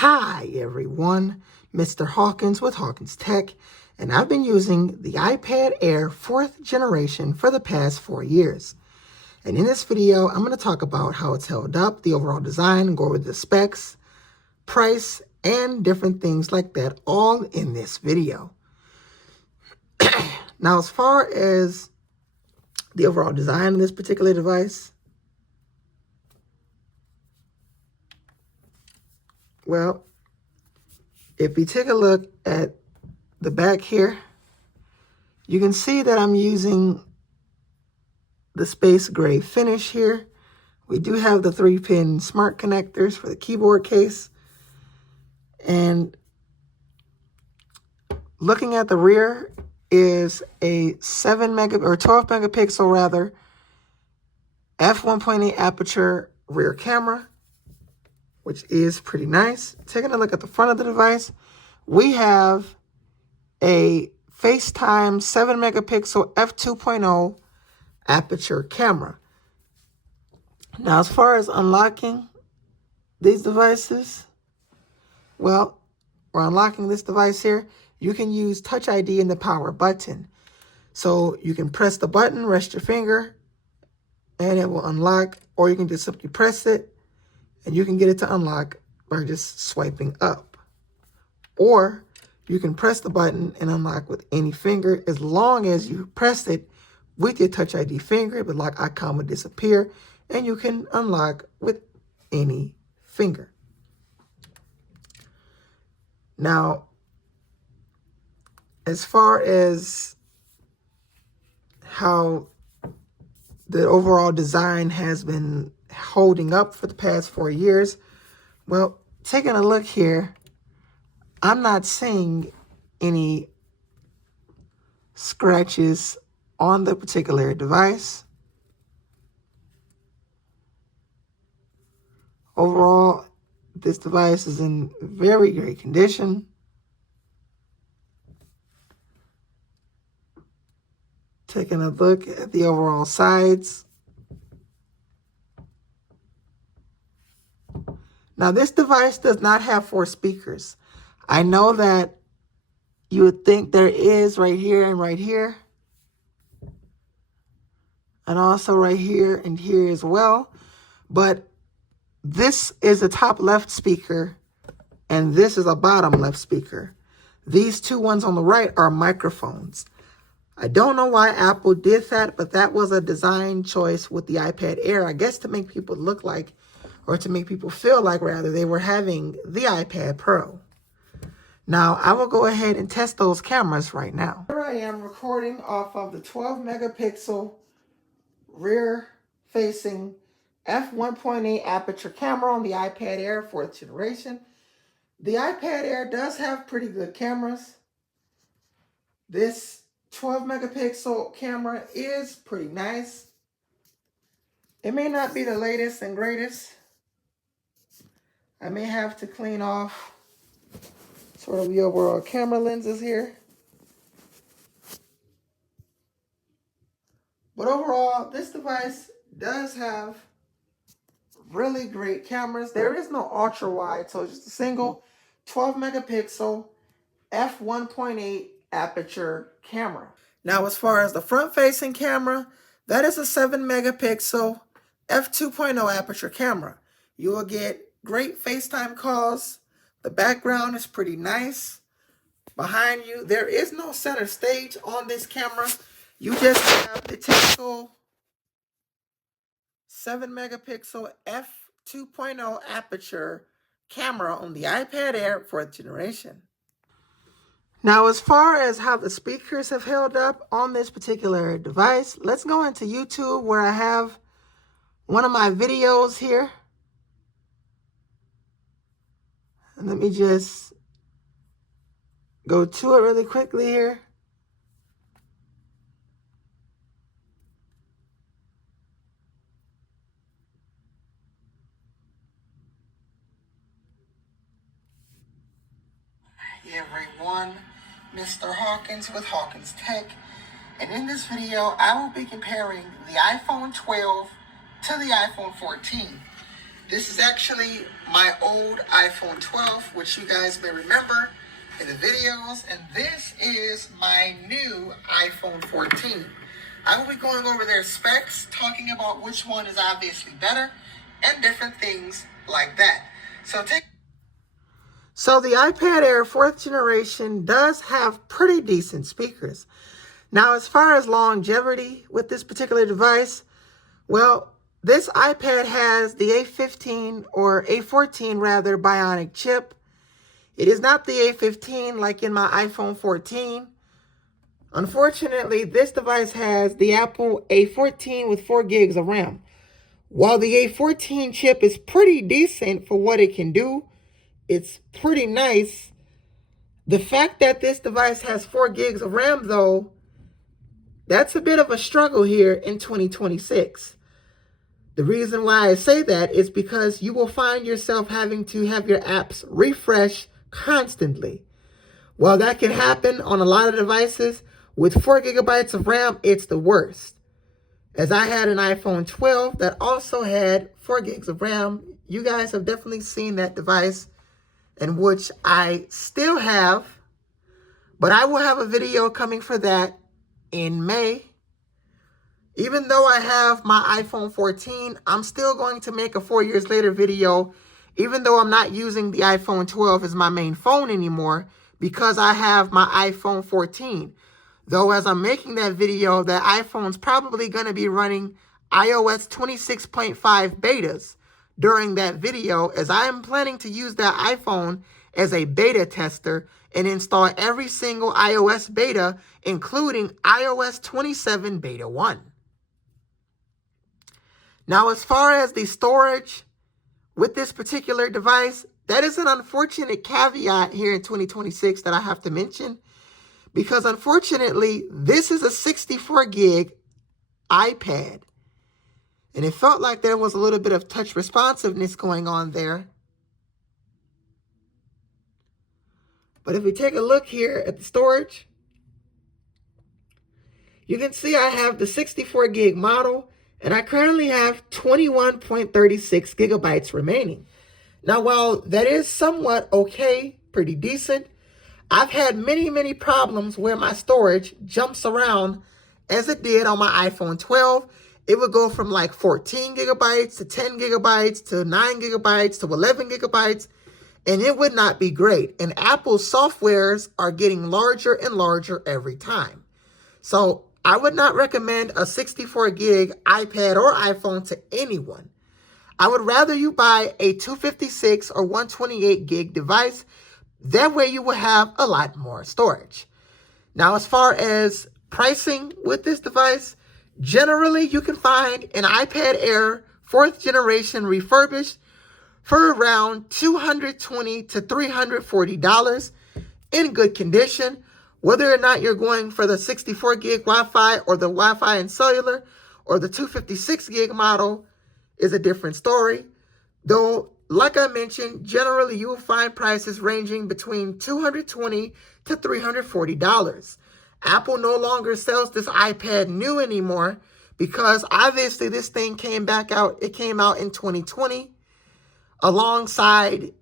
Hi everyone, Mr. Hawkins with Hawkins Tech, and I've been using the iPad Air 4th generation for the past 4 years. And in this video, I'm going to talk about how it's held up, the overall design, go over the specs, price, and different things like that, all in this video. Now, as far as the overall design of this particular device, well, if you take a look at the back here, you can see that I'm using the space gray finish here. We do have the 3-pin smart connectors for the keyboard case. And looking at the rear is a 12 megapixel rather, f1.8 aperture rear camera, which is pretty nice. Taking a look at the front of the device, we have a FaceTime 7 megapixel f2.0 aperture camera. Now, as far as unlocking these devices, well, we're unlocking this device here. You can use Touch ID in the power button. So you can press the button, rest your finger, and it will unlock, or you can just simply press it, and you can get it to unlock by just swiping up. Or you can press the button and unlock with any finger. As long as you press it with your Touch ID finger, the lock icon will disappear, and you can unlock with any finger. Now, as far as how the overall design has been holding up for the past 4 years, well, taking a look here, I'm not seeing any scratches on the particular device. Overall, this device is in very great condition. Taking a look at the overall sides. Now, this device does not have 4 speakers. I know that you would think there is right here and right here, and also right here and here as well. But this is a top left speaker, and this is a bottom left speaker. These two ones on the right are microphones. I don't know why Apple did that, but that was a design choice with the iPad Air, I guess to make people look like, or to make people feel like, rather, they were having the iPad Pro. Now, I will go ahead and test those cameras right now. Here I am recording off of the 12 megapixel rear-facing f1.8 aperture camera on the iPad Air 4th generation. The iPad Air does have pretty good cameras. This 12 megapixel camera is pretty nice. It may not be the latest and greatest. I may have to clean off sort of the overall camera lenses here. But overall, this device does have really great cameras. There is no ultra wide, so it's just a single 12 megapixel f1.8 aperture camera. Now, as far as the front facing camera, that is a 7 megapixel f2.0 aperture camera. You will get great FaceTime calls. The background is pretty nice. Behind you, there is no center stage on this camera. You just have the typical 7 megapixel f2.0 aperture camera on the iPad Air 4th generation. Now, as far as how the speakers have held up on this particular device, let's go into YouTube where I have one of my videos here. And let me just go to it really quickly here. Hey everyone, Mr. Hawkins with Hawkins Tech, and in this video I will be comparing the iPhone 12 to the iPhone 14. This is actually my old iPhone 12, which you guys may remember in the videos. And this is my new iPhone 14. I will be going over their specs, talking about which one is obviously better, and different things like that. So the iPad Air 4th generation does have pretty decent speakers. Now, as far as longevity with this particular device, well, this iPad has the A15 or A14 rather Bionic chip. It is not the A15 like in my iPhone 14. Unfortunately, this device has the Apple A14 with 4 gigs of RAM. While the A14 chip is pretty decent for what it can do, it's pretty nice. The fact that this device has 4 gigs of RAM though, that's a bit of a struggle here in 2026. The reason why I say that is because you will find yourself having to have your apps refresh constantly. While that can happen on a lot of devices, with 4 gigabytes of RAM, it's the worst. As I had an iPhone 12 that also had 4 gigs of RAM. You guys have definitely seen that device, in which I still have, but I will have a video coming for that in May. Even though I have my iPhone 14, I'm still going to make a 4 years later video, even though I'm not using the iPhone 12 as my main phone anymore, because I have my iPhone 14. Though as I'm making that video, that iPhone's probably going to be running iOS 26.5 betas during that video, as I am planning to use that iPhone as a beta tester and install every single iOS beta, including iOS 27 Beta 1. Now, as far as the storage with this particular device, that is an unfortunate caveat here in 2026 that I have to mention, because unfortunately, this is a 64 gig iPad. And it felt like there was a little bit of touch responsiveness going on there. But if we take a look here at the storage, you can see I have the 64 gig model, and I currently have 21.36 gigabytes remaining. Now, while that is somewhat okay, pretty decent, I've had many problems where my storage jumps around as it did on my iPhone 12. It would go from like 14 gigabytes to 10 gigabytes to 9 gigabytes to 11 gigabytes, and it would not be great. And Apple's softwares are getting larger and larger every time. So I would not recommend a 64 gig iPad or iPhone to anyone. I would rather you buy a 256 or 128 gig device. That way you will have a lot more storage. Now, as far as pricing with this device, generally you can find an iPad Air 4th generation refurbished for around $220 to $340 in good condition. Whether or not you're going for the 64 gig Wi-Fi or the Wi-Fi and cellular or the 256 gig model is a different story. Though, like I mentioned, generally you will find prices ranging between $220 to $340. Apple no longer sells this iPad new anymore because obviously this thing came out in 2020 alongside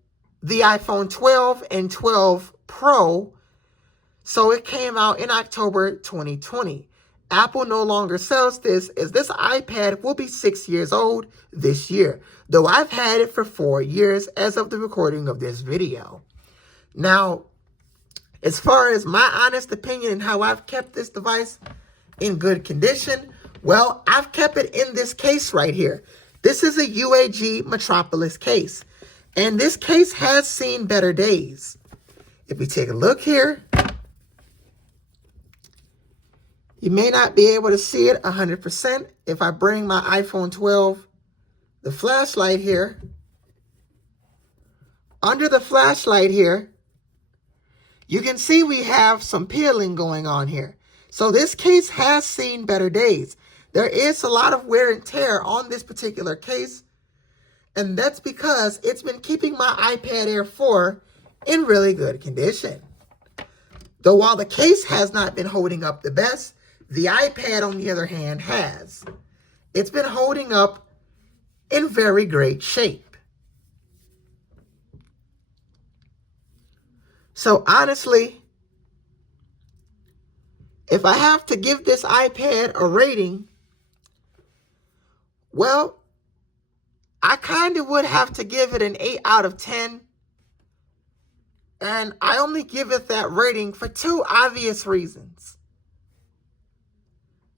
the iPhone 12 and 12 Pro. So it came out in October 2020. Apple no longer sells this, as this iPad will be 6 years old this year, though I've had it for 4 years as of the recording of this video. Now, as far as my honest opinion and how I've kept this device in good condition, well, I've kept it in this case right here. This is a UAG Metropolis case, and this case has seen better days. If we take a look here, you may not be able to see it 100%. If I bring my iPhone 12, the flashlight here, under the flashlight here, you can see we have some peeling going on here. So this case has seen better days. There is a lot of wear and tear on this particular case, and that's because it's been keeping my iPad Air 4 in really good condition. Though while the case has not been holding up the best, the iPad, on the other hand, has. It's been holding up in very great shape. So honestly, if I have to give this iPad a rating, well, I kind of would have to give it an 8 out of 10. And I only give it that rating for two obvious reasons.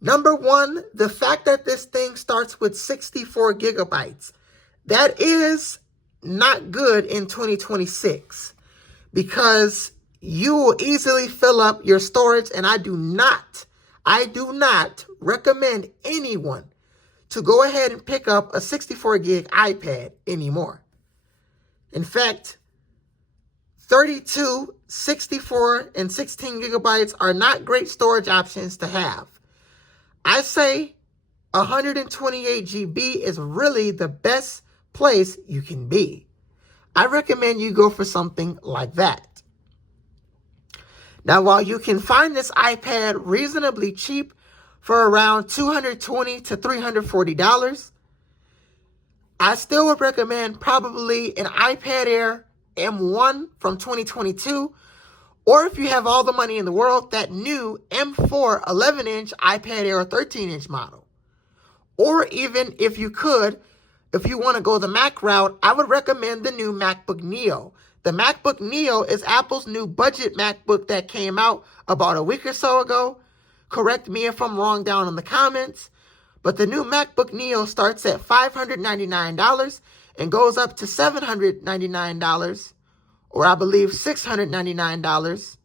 Number one, the fact that this thing starts with 64 gigabytes. That is not good in 2026 because you will easily fill up your storage, and I do not recommend anyone to go ahead and pick up a 64 gig iPad anymore. In fact, 32, 64, and 16 gigabytes are not great storage options to have. I say 128 GB is really the best place you can be. I recommend you go for something like that. Now, while you can find this iPad reasonably cheap for around $220 to $340, I still would recommend probably an iPad Air M1 from 2022, or if you have all the money in the world, that new M4 11-inch iPad Air 13-inch model. Or even if you want to go the Mac route, I would recommend the new MacBook Neo. The MacBook Neo is Apple's new budget MacBook that came out about a week or so ago. Correct me if I'm wrong down in the comments. But the new MacBook Neo starts at $599 and goes up to $799, or I believe $699.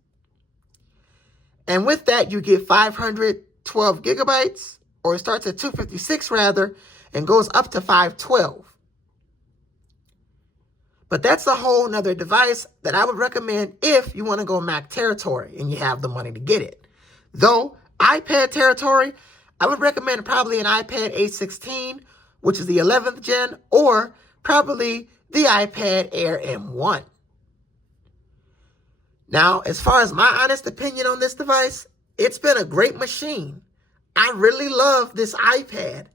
And with that, you get 512 gigabytes, or it starts at 256 rather, and goes up to 512. But that's a whole nother device that I would recommend if you want to go Mac territory and you have the money to get it. Though, iPad territory, I would recommend probably an iPad A16, which is the 11th gen, or probably the iPad Air M1. Now, as far as my honest opinion on this device, it's been a great machine. I really love this iPad.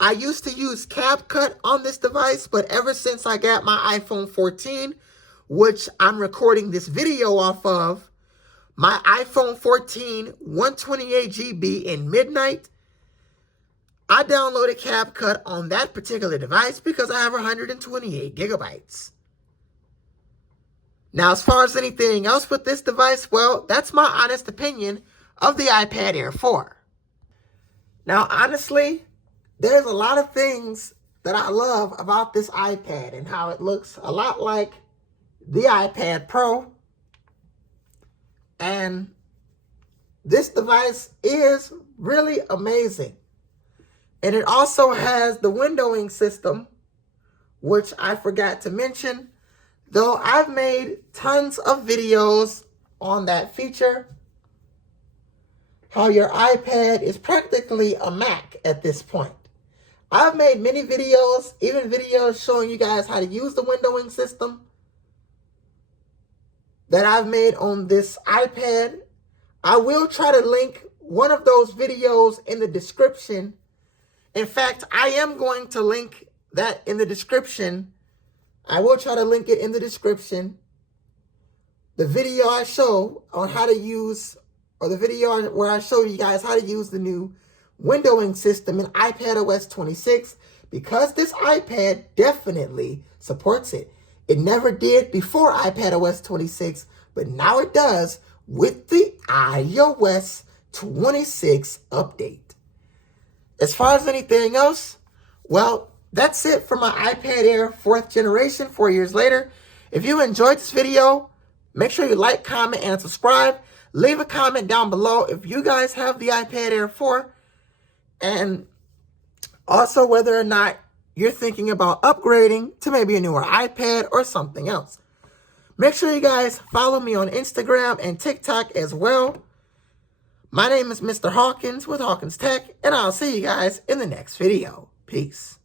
I used to use CapCut on this device, but ever since I got my iPhone 14, which I'm recording this video off of, my iPhone 14 128 GB in midnight, I downloaded CapCut on that particular device because I have 128 gigabytes. Now, as far as anything else with this device, well, that's my honest opinion of the iPad Air 4. Now, honestly, there's a lot of things that I love about this iPad and how it looks a lot like the iPad Pro. And this device is really amazing. And it also has the windowing system, which I forgot to mention, though I've made tons of videos on that feature. How your iPad is practically a Mac at this point. I've made many videos, even videos showing you guys how to use the windowing system that I've made on this iPad. I will try to link one of those videos in the description. In fact, I am going to link that in the description. I will try to link it in the description. The video I show on how to use, or the video where I show you guys how to use the new windowing system in iPadOS 26, because this iPad definitely supports it. It never did before iPadOS 26, but now it does with the iOS 26 update. As far as anything else, well, that's it for my iPad Air 4th generation, 4 years later. If you enjoyed this video, make sure you like, comment, and subscribe. Leave a comment down below if you guys have the iPad Air 4. And also whether or not you're thinking about upgrading to maybe a newer iPad or something else. Make sure you guys follow me on Instagram and TikTok as well. My name is Mr. Hawkins with Hawkins Tech, and I'll see you guys in the next video. Peace.